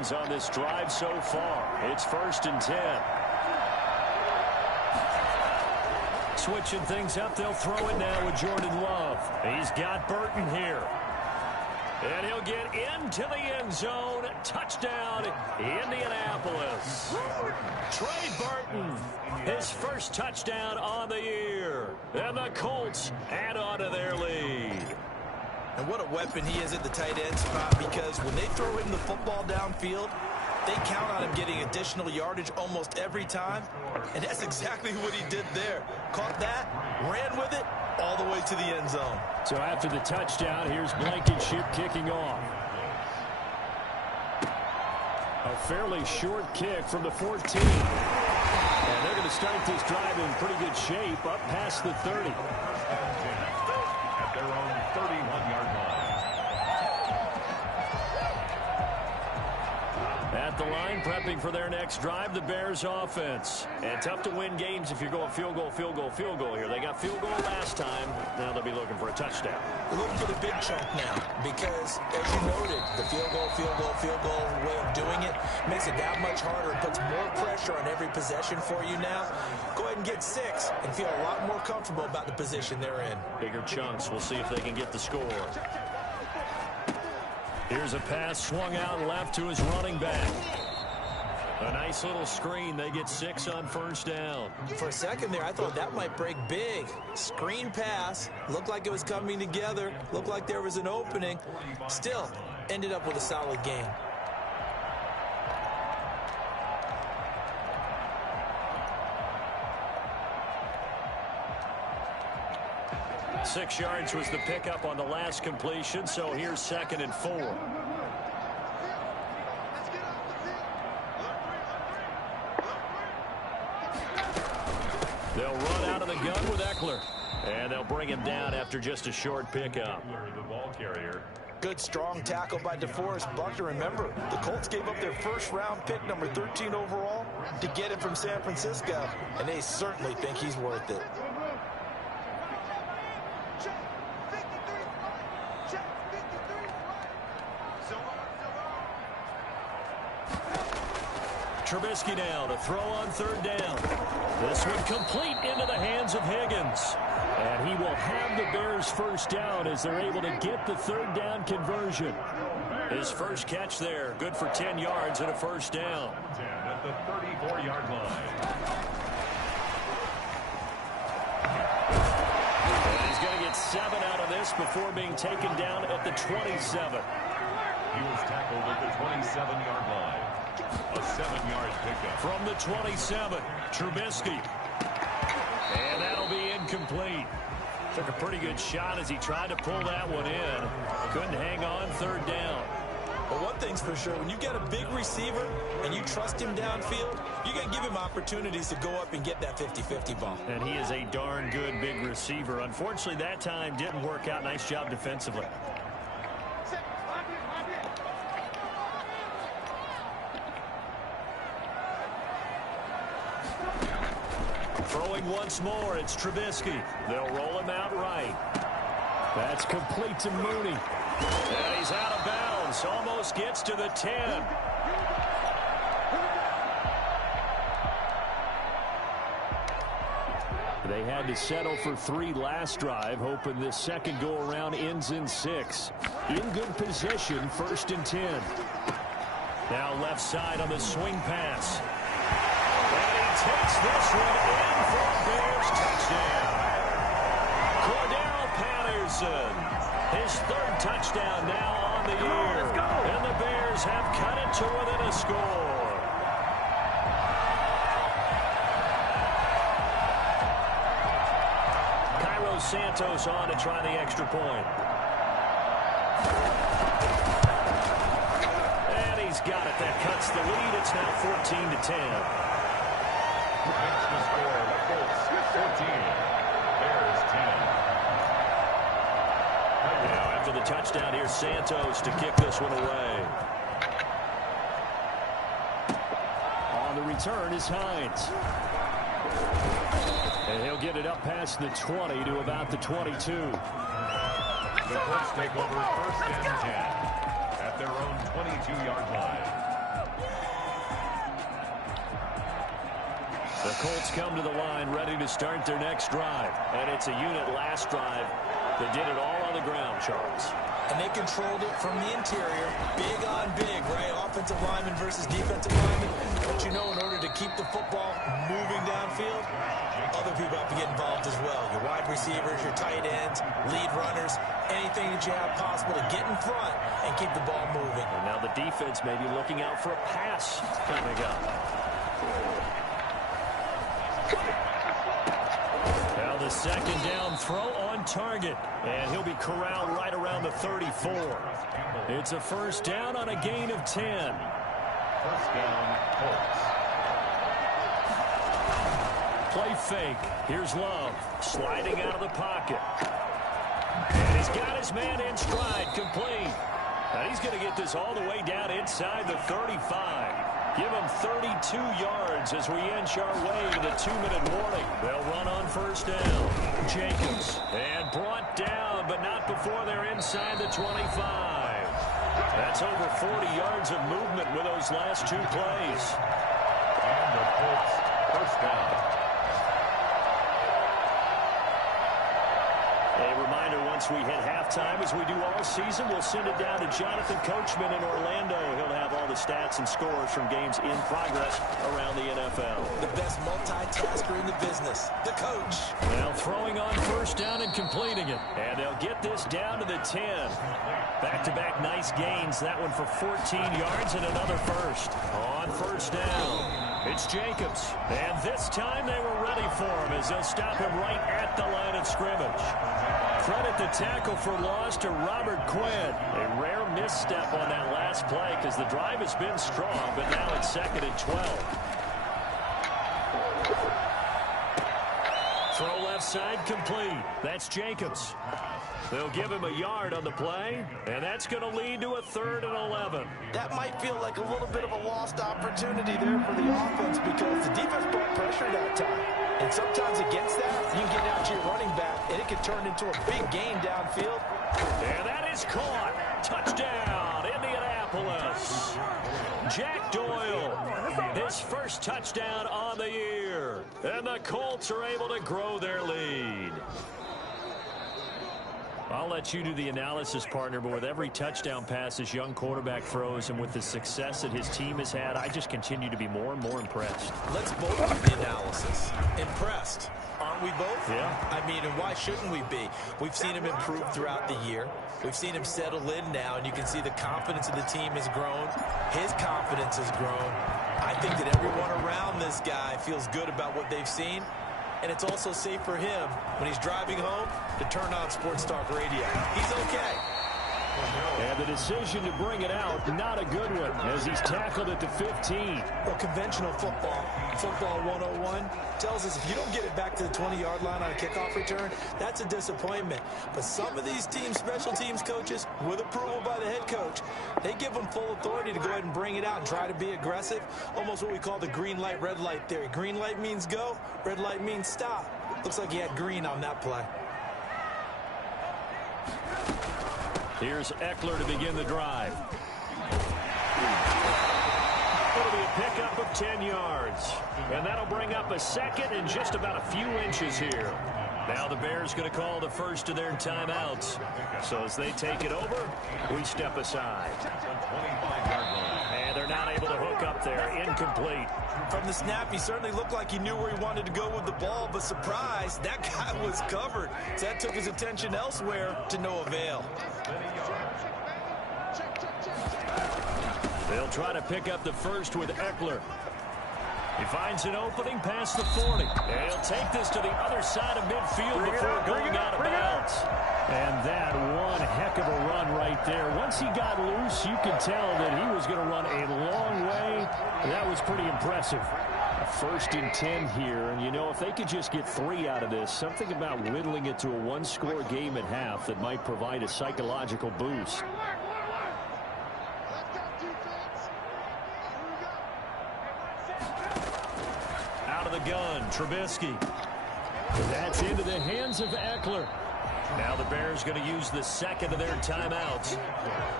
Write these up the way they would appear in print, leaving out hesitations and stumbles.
wins on this drive so far. It's 1st and 10. Switching things up, they'll throw it now with Jordan Love. He's got Burton here. And he'll get into the end zone. Touchdown, Indianapolis. Trey Burton, his first touchdown on the year. And the Colts add on to their lead. And what a weapon he is at the tight end spot, because when they throw him the football downfield, they count on him getting additional yardage almost every time. And that's exactly what he did there. Caught that, ran with it, all the way to the end zone. So after the touchdown, here's Blankenship kicking off. A fairly short kick from the 14. And they're going to start this drive in pretty good shape, up past the 30. At their own 31-yard line. At the line, prepping for their next drive, the Bears offense. And tough to win games if you're going field goal, field goal, field goal here. They got field goal last time. Now they'll be looking for a touchdown. They're looking for the big chunk now, because, as you noted, the field goal way of doing it makes it that much harder. It puts more pressure on every possession for you now. Go ahead and get 6 and feel a lot more comfortable about the position they're in. Bigger chunks. We'll see if they can get the score. Here's a pass swung out left to his running back. A nice little screen. They get 6 on first down. For a second there, I thought that might break big. Screen pass. Looked like it was coming together. Looked like there was an opening. Still, ended up with a solid gain. Six yards was the pickup on the last completion, so here's 2nd and 4. They'll run out of the gun with Eckler, and they'll bring him down after just a short pickup. The ball carrier. Good strong tackle by DeForest Buckner. Remember, the Colts gave up their first-round pick, number 13 overall, to get him from San Francisco, and they certainly think he's worth it. Trubisky now to throw on 3rd down. This one complete into the hands of Higgins. And he will have the Bears first down as they're able to get the 3rd down conversion. His first catch there, good for 10 yards and a first down. 10 at the 34-yard line. And he's going to get 7 out of this before being taken down at the 27. He was tackled at the 27-yard line. A 7-yard pickup. From the 27, Trubisky. And that'll be incomplete. Took a pretty good shot as he tried to pull that one in. Couldn't hang on 3rd down. But one thing's for sure, when you get a big receiver and you trust him downfield, you're going to give him opportunities to go up and get that 50-50 ball. And he is a darn good big receiver. Unfortunately, that time didn't work out. Nice job defensively. Throwing once more, it's Trubisky. They'll roll him out right. That's complete to Mooney. And he's out of bounds. Almost gets to the 10. They had to settle for 3 last drive, hoping this second go-around ends in 6. In good position, 1st and 10. Now left side on the swing pass. And he takes this one in for a Bears touchdown. Cordell Patterson, his 3rd touchdown now on the year. And the Bears have cut it to within a score. Santos on to try the extra point. And he's got it. That cuts the lead. It's now 14-10. That's the score. Colts 14. Bears 10. Now after the touchdown, here's Santos to kick this one away. On the return is Hines. And he'll get it up past the 20 to about the 22. The Colts take over 1st and 10 at their own 22-yard line. The Colts come to the line ready to start their next drive. And it's a unit last drive that did it all on the ground, Charles. And they controlled it from the interior. Big on big, right? Offensive lineman versus defensive lineman. But you know, in order to keep the football moving downfield, other people have to get involved as well. Your wide receivers, your tight ends, lead runners, anything that you have possible to get in front and keep the ball moving. And now the defense may be looking out for a pass coming up. Now the second down throw on target. And he'll be corralled right around the 34. It's a first down on a gain of 10. First down, Colts. Play fake. Here's Love sliding out of the pocket. And he's got his man in stride, complete. And he's going to get this all the way down inside the 35. Give him 32 yards as we inch our way to the 2-minute warning. They'll run on first down. Jacobs. And brought down, but not before they're inside the 25. That's over 40 yards of movement with those last two plays. And the Colts first down. A reminder, once we hit halftime, as we do all season, we'll send it down to Jonathan Coachman in Orlando. He'll have all the stats and scores from games in progress around the NFL. The best multitasker in the business, the coach. Well, throwing on first down and completing it. And they'll get this down to the 10. Back-to-back nice gains. That one for 14 yards and another first. On first down. It's Jacobs. And this time they were ready for him as they'll stop him right at the line of scrimmage. Credit the tackle for loss to Robert Quinn. A rare misstep on that last play because the drive has been strong, but now it's 2nd and 12. Throw left side complete. That's Jacobs. They'll give him a yard on the play, and that's going to lead to a 3rd and 11. That might feel like a little bit of a lost opportunity there for the offense because the defense brought pressure that time. And sometimes against that, you can get out to your running back, and it can turn into a big gain downfield. And that is caught. Touchdown, Indianapolis. Jack Doyle, his first touchdown on the year. And the Colts are able to grow their lead. I'll let you do the analysis, partner, but with every touchdown pass this young quarterback throws and with the success that his team has had, I just continue to be more and more impressed. Let's both do the analysis. Impressed. Aren't we both? Yeah. I mean, and why shouldn't we be? We've seen him improve throughout the year. We've seen him settle in now, and you can see the confidence of the team has grown. His confidence has grown. I think that everyone around this guy feels good about what they've seen. And it's also safe for him when he's driving home to turn on Sports Talk Radio. He's okay. And the decision to bring it out, not a good one, as he's tackled at the 15. Well, conventional football 101, tells us if you don't get it back to the 20-yard line on a kickoff return, that's a disappointment. But some of these teams, special teams coaches, with approval by the head coach, they give them full authority to go ahead and bring it out and try to be aggressive, almost what we call the green light, red light theory. Green light means go, red light means stop. Looks like he had green on that play. Here's Eckler to begin the drive. It'll be a pickup of 10 yards. And that'll bring up a second and just about a few inches here. Now the Bears going to call the first of their timeouts. So as they take it over, we step aside. And they're not able to hook up there. Incomplete. From the snap, he certainly looked like he knew where he wanted to go with the ball, but surprise, that guy was covered. So that took his attention elsewhere to no avail. They'll try to pick up the first with Eckler. He finds an opening past the 40. And he'll take this to the other side of midfield before going out of bounds. And that one heck of a run right there. Once he got loose, you could tell that he was going to run a long way. That was pretty impressive. A 1st and 10 here. And, you know, if they could just get 3 out of this, something about whittling it to a one-score game at half that might provide a psychological boost. Out of the gun, Trubisky. That's into the hands of Eckler. Now the Bears going to use the second of their timeouts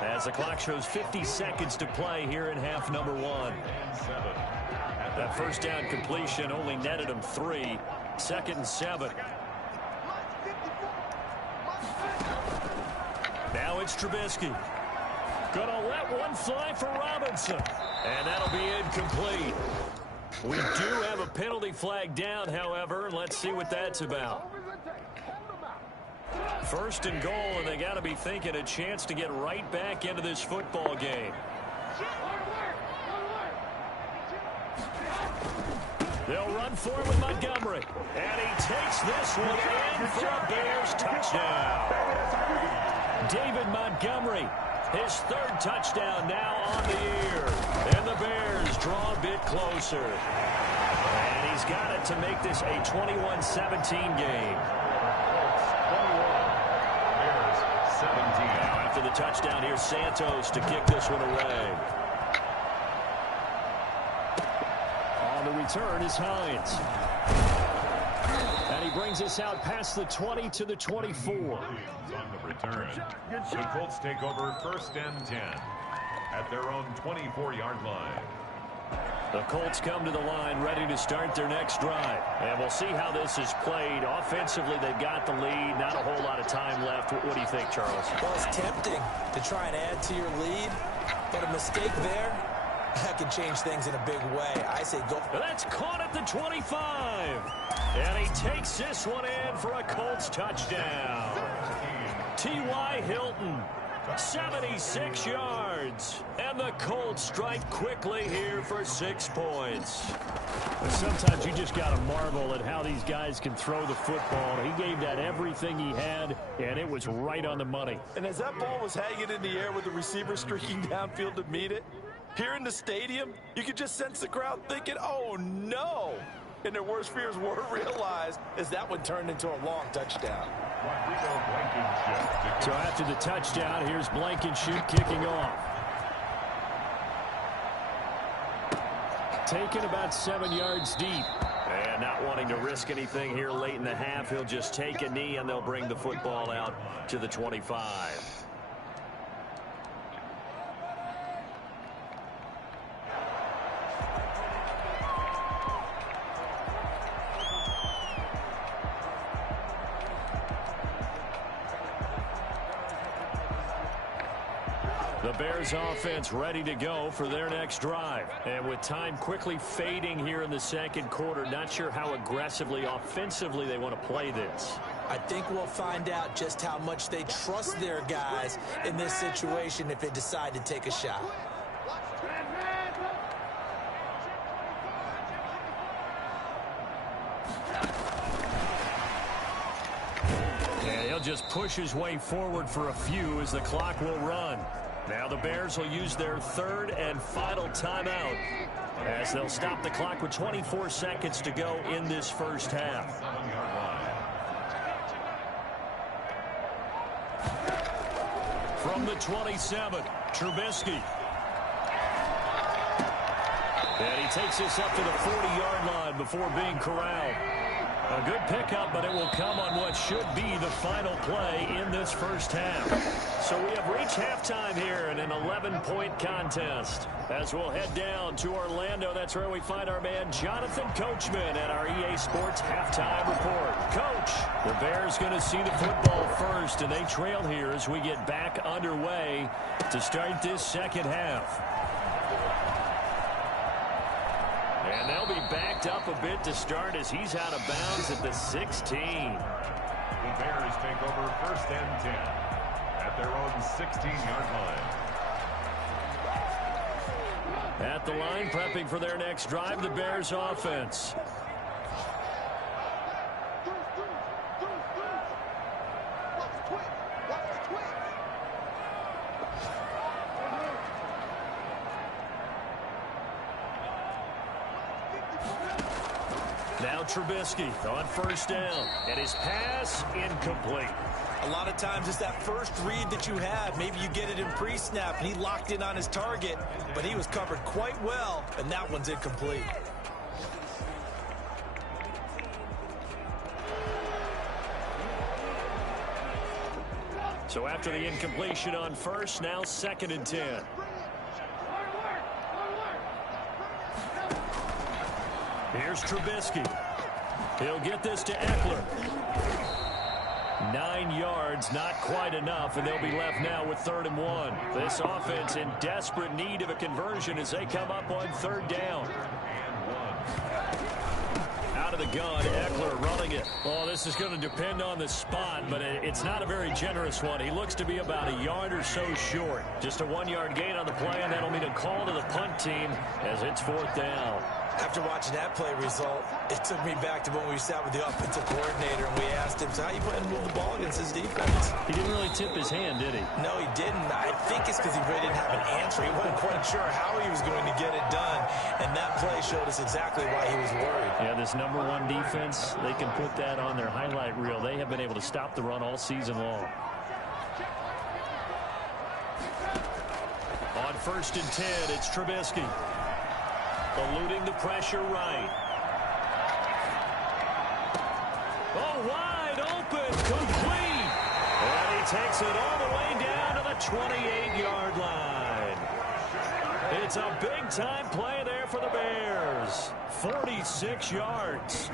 as the clock shows 50 seconds to play here in half number one. That first down completion only netted them 3. 2nd and 7. Now it's Trubisky. Gonna let one fly for Robinson. And that'll be incomplete. We do have a penalty flag down, however, and let's see what that's about. 1st and goal, and they got to be thinking a chance to get right back into this football game. They'll run for it with Montgomery. And he takes this one in for a Bears touchdown. David Montgomery, his 3rd touchdown now on the year. And the Bears draw a bit closer. And he's got it to make this a 21-17 game. Bears 17. Now after the touchdown, here's Santos to kick this one away. On the return is Hines. And he brings us out past the 20 to the 24. On the return, the Colts take over 1st and 10 at their own 24-yard line. The Colts come to the line ready to start their next drive. And we'll see how this is played. Offensively, they've got the lead. Not a whole lot of time left. What do you think, Charles? Well, it's tempting to try and add to your lead, but a mistake there, that can change things in a big way. I say go. That's caught at the 25. And he takes this one in for a Colts touchdown. T.Y. Hilton, 76 yards. And the Colts strike quickly here for 6 points. Sometimes you just got to marvel at how these guys can throw the football. He gave that everything he had, and it was right on the money. And as that ball was hanging in the air with the receiver streaking downfield to meet it, here in the stadium, you could just sense the crowd thinking, oh, no. And their worst fears were realized as that one turned into a long touchdown. So after the touchdown, here's Blankenship kicking off. Taken about 7 yards deep. And not wanting to risk anything here late in the half, he'll just take a knee and they'll bring the football out to the 25. The Bears offense ready to go for their next drive. And with time quickly fading here in the 2nd quarter, not sure how aggressively, offensively they want to play this. I think we'll find out just how much they trust their guys in this situation if they decide to take a shot. And he'll just push his way forward for a few as the clock will run. Now the Bears will use their 3rd and final timeout as they'll stop the clock with 24 seconds to go in this first half. From the 27, Trubisky. And he takes this up to the 40-yard line before being corralled. A good pickup, but it will come on what should be the final play in this first half. So we have reached halftime here in an 11-point contest. As we'll head down to Orlando, that's where we find our man Jonathan Coachman at our EA Sports Halftime Report. Coach, the Bears going to see the football first, and they trail here as we get back underway to start this second half. And they'll be backed up a bit to start as he's out of bounds at the 16. The Bears take over 1st and 10 at their own 16-yard line. At the line, prepping for their next drive, the Bears offense. Now Trubisky on 1st down, and his pass incomplete. A lot of times it's that first read that you have. Maybe you get it in pre-snap, and he locked in on his target, but he was covered quite well, and that one's incomplete. So after the incompletion on first, now 2nd and 10. Here's Trubisky. He'll get this to Eckler. 9 yards, not quite enough, and they'll be left now with 3rd and 1. This offense in desperate need of a conversion as they come up on 3rd down. Out of the gun, Eckler running it. Oh, this is going to depend on the spot, but it's not a very generous one. He looks to be about a yard or so short. Just a 1-yard gain on the play, and that'll mean a call to the punt team as it's 4th down. After watching that play result, it took me back to when we sat with the offensive coordinator and we asked him, so how you plan to move the ball against his defense? He didn't really tip his hand, did he? No, he didn't. I think it's because he really didn't have an answer. He wasn't quite sure how he was going to get it done, and that play showed us exactly why he was worried. Yeah, this #1 defense, they can put that on their highlight reel. They have been able to stop the run all season long. On 1st and 10, it's Trubisky. Eluding the pressure right. Oh, wide open, complete. And he takes it all the way down to the 28-yard line. It's a big-time play there for the Bears. 46 yards.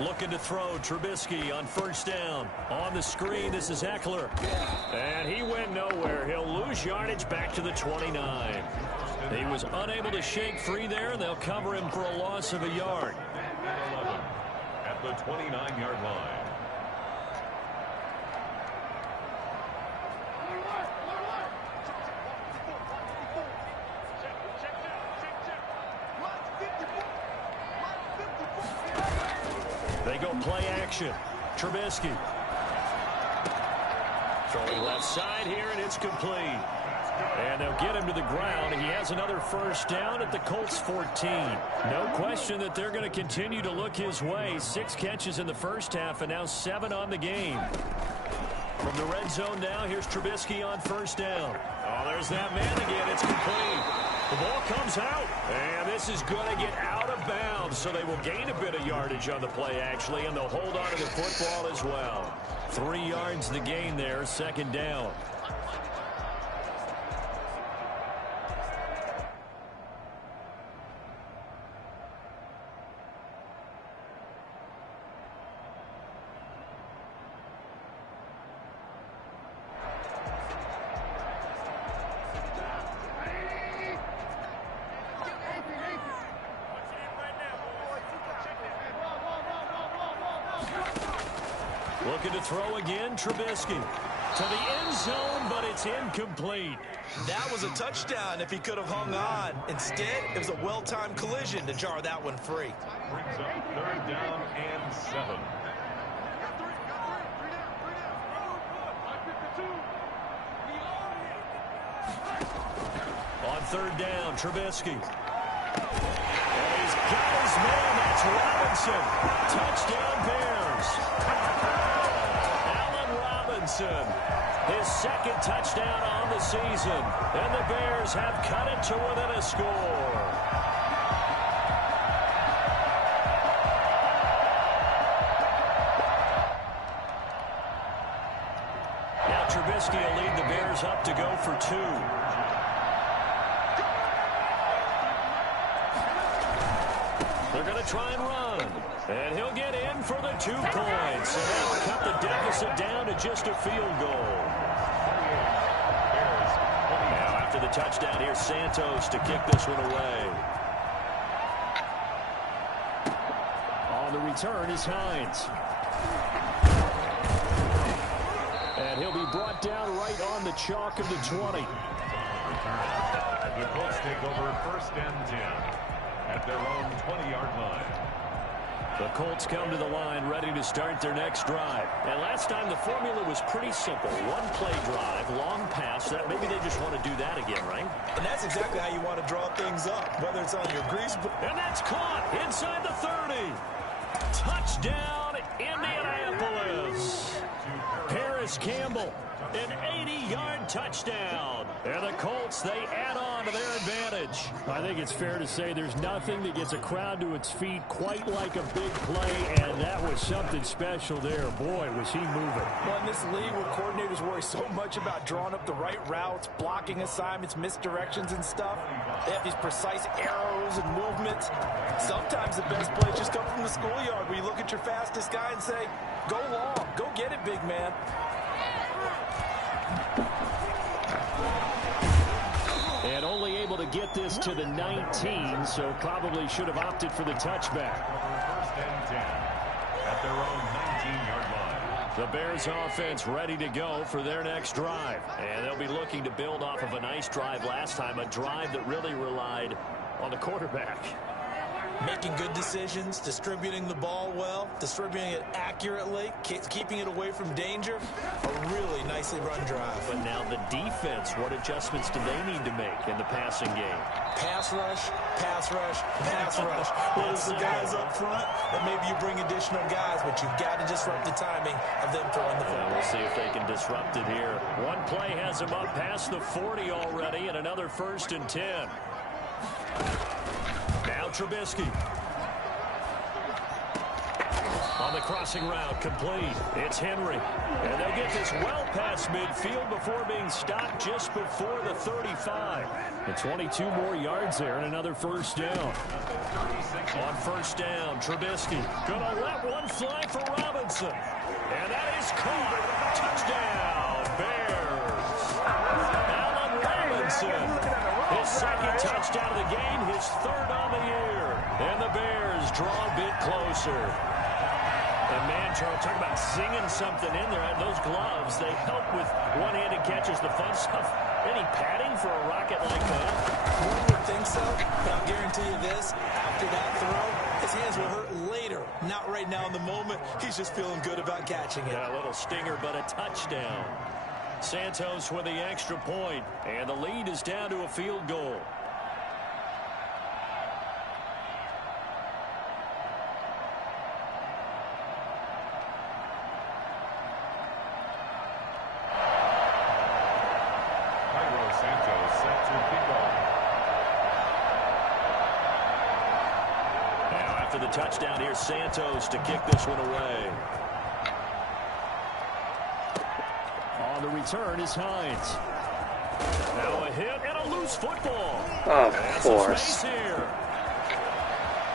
Looking to throw, Trubisky on 1st down. On the screen, this is Eckler. And he went nowhere. He'll lose yardage back to the 29. He was unable to shake free there, and they'll cover him for a loss of a yard. 11 at the 29-yard line. They go play action. Trubisky. Throwing left side here, and it's complete. And they'll get him to the ground. He has another 1st down at the Colts 14. No question that they're going to continue to look his way. 6 catches in the first half and now 7 on the game. From the red zone now, here's Trubisky on 1st down. Oh, there's that man again. It's complete. The ball comes out, and this is going to get out of bounds, so they will gain a bit of yardage on the play, actually, and they'll hold on to the football as well. 3 yards the gain there, 2nd down. Looking to throw again, Trubisky. To the end zone, but it's incomplete. That was a touchdown if he could have hung on. Instead, it was a well-timed collision to jar that one free. Brings up 3rd down and 7. On 3rd down, Trubisky. And he's got his man. That's Robinson. Touchdown, Bears. Robinson, his 2nd touchdown on the season, and the Bears have cut it to within a score. Now Trubisky will lead the Bears up to go for 2. They're going to try and run. And he'll get in for the 2 points. And that'll cut the deficit down to just a field goal. Now after the touchdown, here's Santos to kick this one away. On the return is Hines. And he'll be brought down right on the chalk of the 20. The Colts take over 1st and 10 at their own 20-yard line. The Colts come to the line ready to start their next drive. And last time the formula was pretty simple. 1 play drive, long pass. That maybe they just want to do that again, right? And that's exactly how you want to draw things up, whether it's on your grease. And that's caught inside the 30. Touchdown, Indianapolis. Paris Campbell An 80-yard touchdown. And the Colts, they add on to their advantage. I think it's fair to say there's nothing that gets a crowd to its feet quite like a big play, and that was something special there. Boy, was he moving. Well, in this league where coordinators worry so much about drawing up the right routes, blocking assignments, misdirections and stuff, they have these precise arrows and movements. Sometimes the best plays just come from the schoolyard where you look at your fastest guy and say, go long, go get it, big man. And only able to get this to the 19, so probably should have opted for the touchback. First and 10 at their own 19-yard line. The Bears offense ready to go for their next drive. And they'll be looking to build off of a nice drive last time, a drive that really relied on the quarterback. Making good decisions, distributing the ball well, distributing it accurately, keeping it away from danger. A really nicely run drive. But now the defense, what adjustments do they need to make in the passing game? Pass rush, pass rush, pass rush. There's the guys up front, and maybe you bring additional guys, but you've got to disrupt the timing of them throwing the football. We'll see if they can disrupt it here. One play has them up past the 40 already, and another 1st and 10. Now Trubisky. On the crossing route, complete. It's Henry. And they'll get this well past midfield before being stopped just before the 35. And 22 more yards there and another 1st down. On 1st down, Trubisky gonna let one fly for Robinson. And that is caught. Touchdown, Bears. Allen Robinson. His 2nd touchdown of the game, his 3rd on the year. And the Bears draw a bit closer. And man, Charles, talk about singing something in there. Those gloves, they help with one-handed catches, the fun stuff. Any padding for a rocket like that? One would think so, but I'll guarantee you this. After that throw, his hands will hurt later. Not right now in the moment. He's just feeling good about catching it. Yeah, a little stinger, but a touchdown. Santos with the extra point, and the lead is down to a field goal. The touchdown here, Santos to kick this one away. On the return is Hines. Now a hit and a loose football. Of course. Here.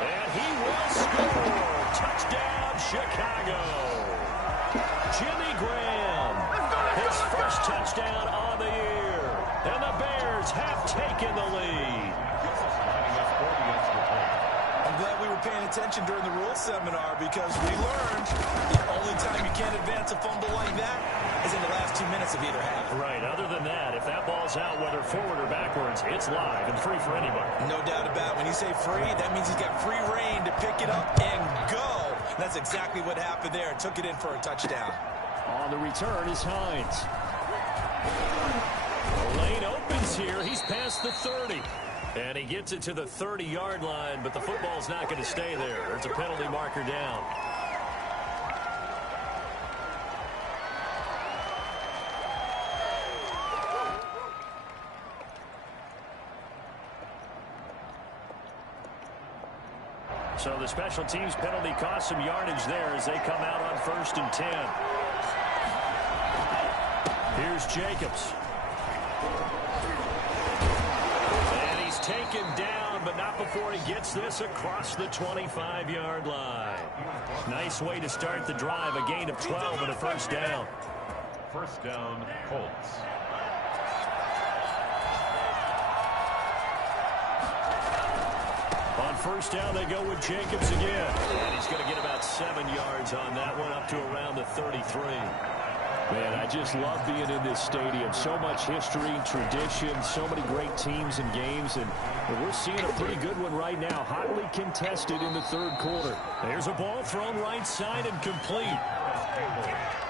And he will score. Touchdown, Chicago. Jimmy Graham. His 1st touchdown on the year. And the Bears have taken the lead. Glad we were paying attention during the rules seminar because we learned the only time you can't advance a fumble like that is in the last 2 minutes of either half. Right. Other than that, if that ball's out, whether forward or backwards, it's live and free for anybody. No doubt about it. When you say free, that means he's got free reign to pick it up and go. And that's exactly what happened there. Took it in for a touchdown. On the return is Hines. The lane opens here. He's past the 30. And he gets it to the 30-yard line, but the football's not going to stay there. There's a penalty marker down. So the special teams penalty cost some yardage there as they come out on 1st and 10. Here's Jacobs. Taken down, but not before he gets this across the 25-yard line. Nice way to start the drive. A gain of 12 and a 1st down. 1st down, Colts. On 1st down, they go with Jacobs again. And he's going to get about 7 yards on that one, up to around the 33. Man, I just love being in this stadium. So much history, tradition, so many great teams and games, and we're seeing a pretty good one right now. Hotly contested in the 3rd quarter. There's a ball thrown right side and complete.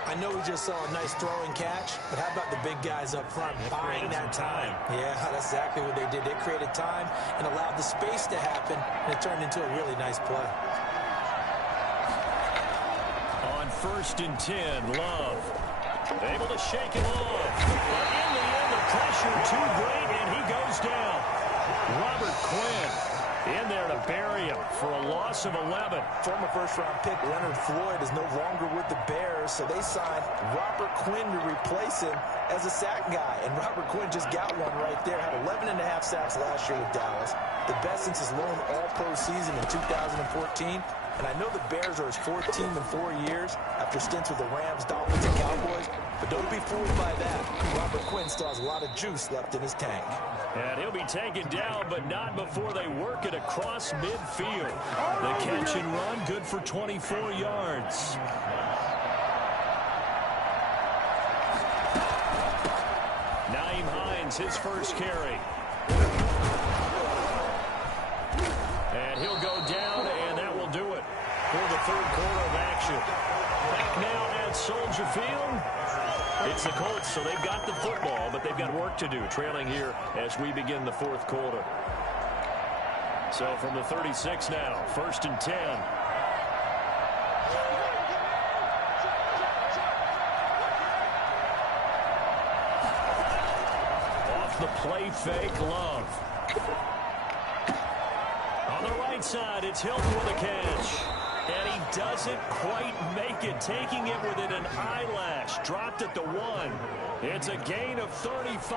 I know we just saw a nice throwing catch, but how about the big guys up front buying that time? Yeah, that's exactly what they did. They created time and allowed the space to happen, and it turned into a really nice play. On first and 10. Love able to shake him off. But in the end, the pressure too great, and he goes down. Robert Quinn in there to bury him for a loss of 11. Former first-round pick Leonard Floyd is no longer with the Bears, so they signed Robert Quinn to replace him as a sack guy. And Robert Quinn just got one right there. Had 11.5 sacks last year with Dallas. The best since his lone all-pro season in 2014. And I know the Bears are his fourth team in 4 years after stints with the Rams, Dolphins, and Cowboys. But don't be fooled by that. Robert Quinn still has a lot of juice left in his tank. And he'll be taken down, but not before they work it across midfield. The catch and run, good for 24 yards. Naeem Hines, his first carry. And he'll go down, and that will do it for the third quarter of action. Back now at Soldier Field. It's the Colts, so they've got the football, but they've got work to do, trailing here as we begin the fourth quarter. So from the 36 now, first and 10. Off the play fake, Love. On the right side, it's Hilton with a catch. And he doesn't quite make it, taking it within an eyelash. Dropped at the 1. It's a gain of 35.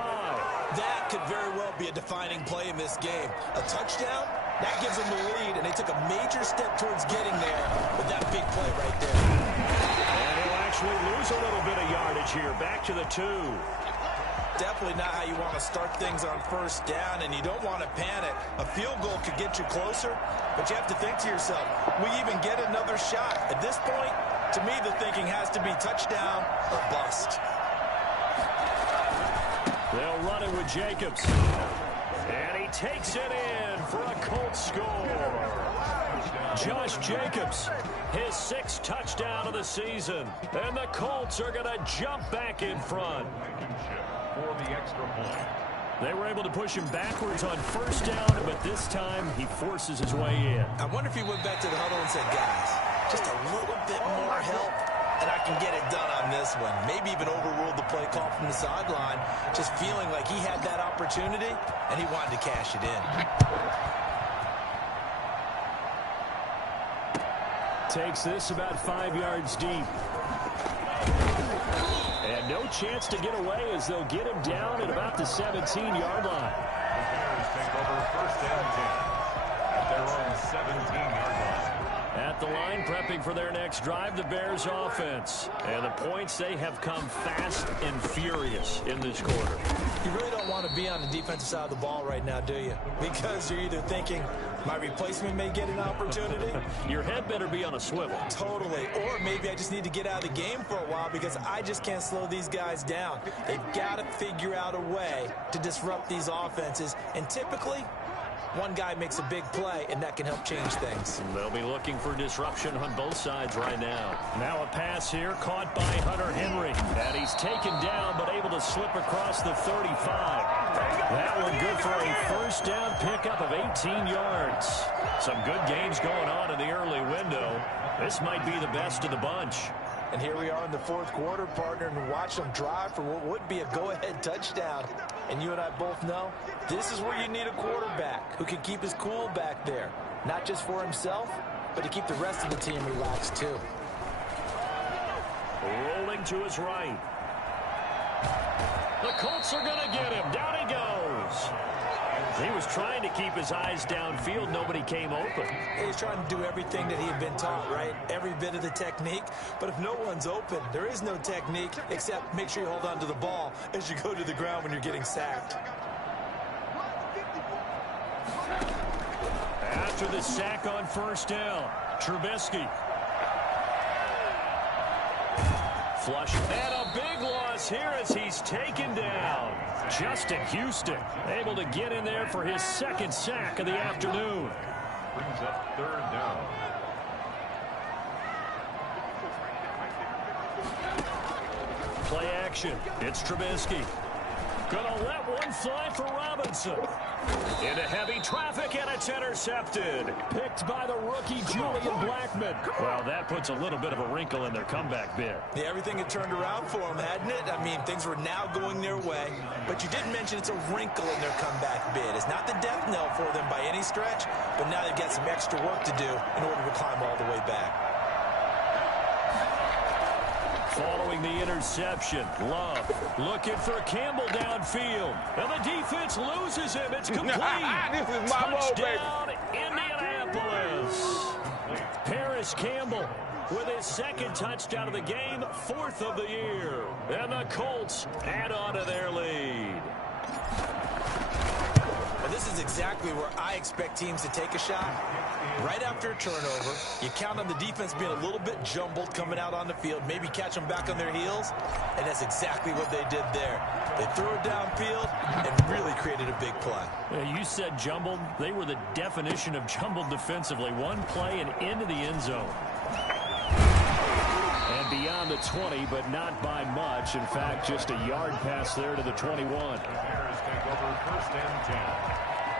That could very well be a defining play in this game. A touchdown, that gives them the lead, and they took a major step towards getting there with that big play right there. And he'll actually lose a little bit of yardage here. Back to the 2. Definitely not how you want to start things on first down, and you don't want to panic. A field goal could get you closer, but you have to think to yourself, we even get another shot. At this point, to me, the thinking has to be touchdown or bust. They'll run it with Jacobs. And he takes it in for a Colts score. Josh Jacobs, his 6th touchdown of the season. And the Colts are going to jump back in front. For the extra point. They were able to push him backwards on first down, but this time he forces his way in. I wonder if he went back to the huddle and said, guys, just a little bit more help, and I can get it done on this one. Maybe even overruled the play call from the sideline, just feeling like he had that opportunity, and he wanted to cash it in. Takes this about 5 yards deep. And no chance to get away as they'll get him down at about the 17-yard line. The Bears take over first and 10 at their own 17-yard line. At the line, prepping for their next drive, the Bears offense. And the points, they have come fast and furious in this quarter. You really don't want to be on the defensive side of the ball right now, do you? Because you're either thinking, my replacement may get an opportunity. Your head better be on a swivel. Totally. Or maybe I just need to get out of the game for a while because I just can't slow these guys down. They've got to figure out a way to disrupt these offenses. And typically, one guy makes a big play, and that can help change things. They'll be looking for disruption on both sides right now. Now a pass here caught by Hunter Henry. And he's taken down, but able to slip across the 35. That one good for a first down pickup of 18 yards. Some good gains going on in the early window. This might be the best of the bunch. And here we are in the fourth quarter, partner, and watch them drive for what would be a go-ahead touchdown. And you and I both know this is where you need a quarterback who can keep his cool back there. Not just for himself, but to keep the rest of the team relaxed too. Rolling to his right. The Colts are going to get him. Down he goes. He was trying to keep his eyes downfield. Nobody came open. He's trying to do everything that he had been taught, right? Every bit of the technique. But if no one's open, there is no technique except make sure you hold on to the ball as you go to the ground when you're getting sacked. After the sack on first down, Trubisky. Flush. And a big loss here as he's taken down. Justin Houston able to get in there for his 2nd sack of the afternoon. Brings up 3rd down. Play action. It's Trubisky. Gonna let one fly for Robinson. Into heavy traffic, and it's intercepted. Picked by the rookie, Julian Blackman. Well, that puts a little bit of a wrinkle in their comeback bid. Yeah, everything had turned around for them, hadn't it? I mean, things were now going their way. But you didn't mention it's a wrinkle in their comeback bid. It's not the death knell for them by any stretch, but now they've got some extra work to do in order to climb all the way back. Following the interception, Love looking for Campbell downfield. And the defense loses him. It's complete. This is my Touchdown, Indianapolis. Paris Campbell with his second touchdown of the game, 4th of the year. And the Colts add on to their lead. And this is exactly where I expect teams to take a shot. Right after a turnover, you count on the defense being a little bit jumbled coming out on the field, maybe catch them back on their heels, and that's exactly what they did there. They threw it downfield and really created a big play. Yeah, you said jumbled. They were the definition of jumbled defensively. One play and into the end zone. And beyond the 20, but not by much. In fact, just a yard pass there to the 21. The Bears take over 1st and 10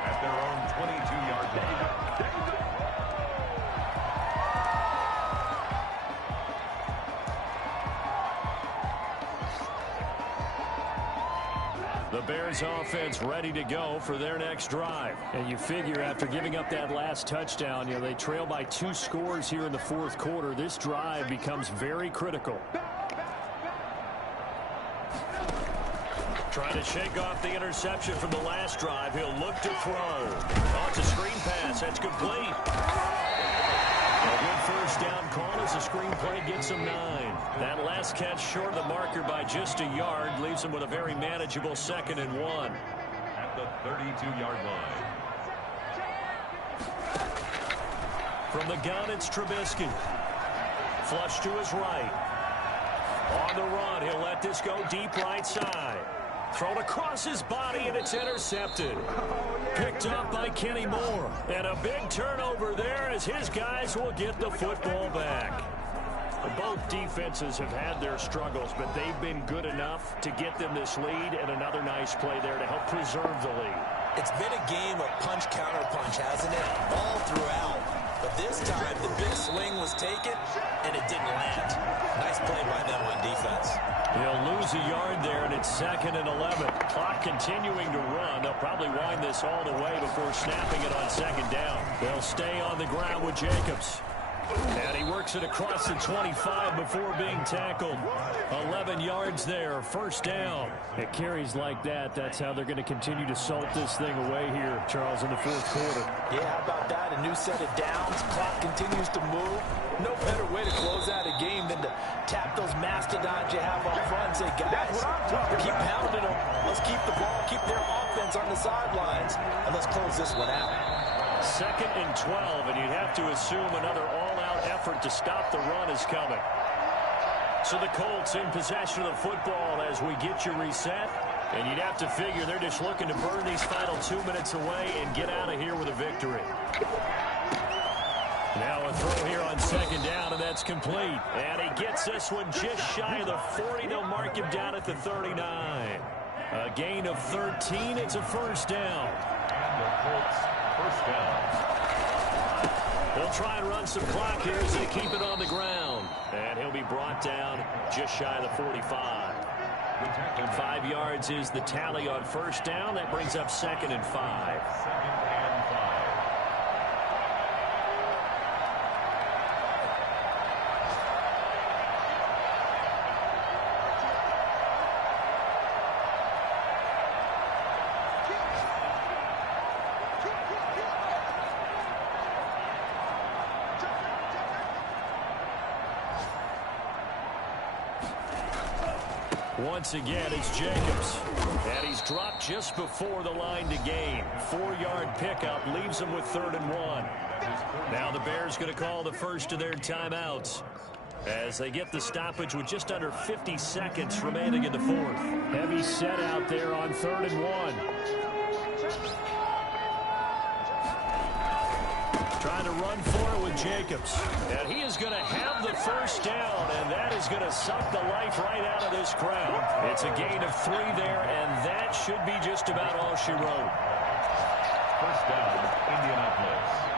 at their own 22-yard line. The Bears offense ready to go for their next drive. And you figure after giving up that last touchdown, you know, they trail by 2 scores here in the 4th quarter. This drive becomes very critical. Trying to shake off the interception from the last drive. He'll look to throw. Oh, it's a screen pass. That's complete. A good first down call as the screen play gets him 9. That last catch short of the marker by just a yard leaves him with a very manageable 2nd and 1. At the 32-yard line. From the gun, it's Trubisky. Flush to his right. On the run, he'll let this go deep right side. Thrown across his body, and it's intercepted. Picked up by Kenny Moore. And a big turnover there as his guys will get the football back. Both defenses have had their struggles, but they've been good enough to get them this lead, and another nice play there to help preserve the lead. It's been a game of punch-counter-punch, hasn't it? All throughout. But this time, the big swing was taken, and it didn't land. Nice play by them on defense. They'll lose a yard there, and it's 2nd and 11. Clock continuing to run. They'll probably wind this all the way before snapping it on 2nd down. They'll stay on the ground with Jacobs. And he works it across the 25 before being tackled. 11 yards there, 1st down. It carries like that. That's how they're going to continue to salt this thing away here, Charles, in the 4th quarter. Yeah, how about that? A new set of downs. Clock continues to move. No better way to close out a game than to tap those mastodons you have up front and say, guys, keep pounding them. Let's keep the ball, keep their offense on the sidelines, and let's close this one out. 2nd and 12, and you'd have to assume another all-out effort to stop the run is coming. So the Colts in possession of the football as we get you reset. And you'd have to figure they're just looking to burn these final 2 minutes away and get out of here with a victory. Now a throw here on 2nd down, and that's complete. And he gets this one just shy of the 40. They'll mark him down at the 39. A gain of 13. It's a 1st down. And the Colts 1st down. They'll try and run some clock here as they keep it on the ground. And he'll be brought down just shy of the 45. 5 yards is the tally on 1st down. That brings up 2nd and 5. 2nd and 5. Once again, it's Jacobs. And he's dropped just before the line to gain. 4-yard pickup leaves him with 3rd and 1. Now the Bears going to call the first of their timeouts as they get the stoppage with just under 50 seconds remaining in the 4th. Heavy set out there on 3rd and 1. Trying to run for it with Jacobs. And he is going to have the first down, and that is going to suck the life right out of this crowd. It's a gain of 3 there, and that should be just about all she wrote. First down, Indianapolis.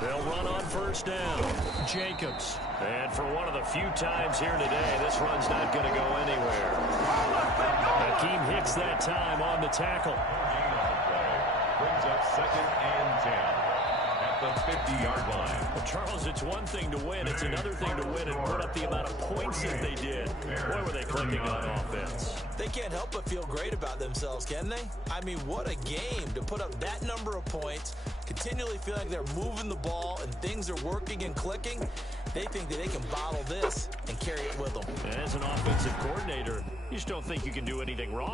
They'll run on first down. Jacobs. And for one of the few times here today, this run's not going to go anywhere. Hakeem Hicks that time on the tackle. Brings up 2nd and 10 at the 50-yard line. Well, Charles, it's one thing to win. It's another thing to win and put up the amount of points that they did. Boy, were they clicking on offense. They can't help but feel great about themselves, can they? I mean, what a game to put up that number of points, continually feel like they're moving the ball and things are working and clicking. They think that they can bottle this and carry it with them. And as an offensive coordinator, you just don't think you can do anything wrong.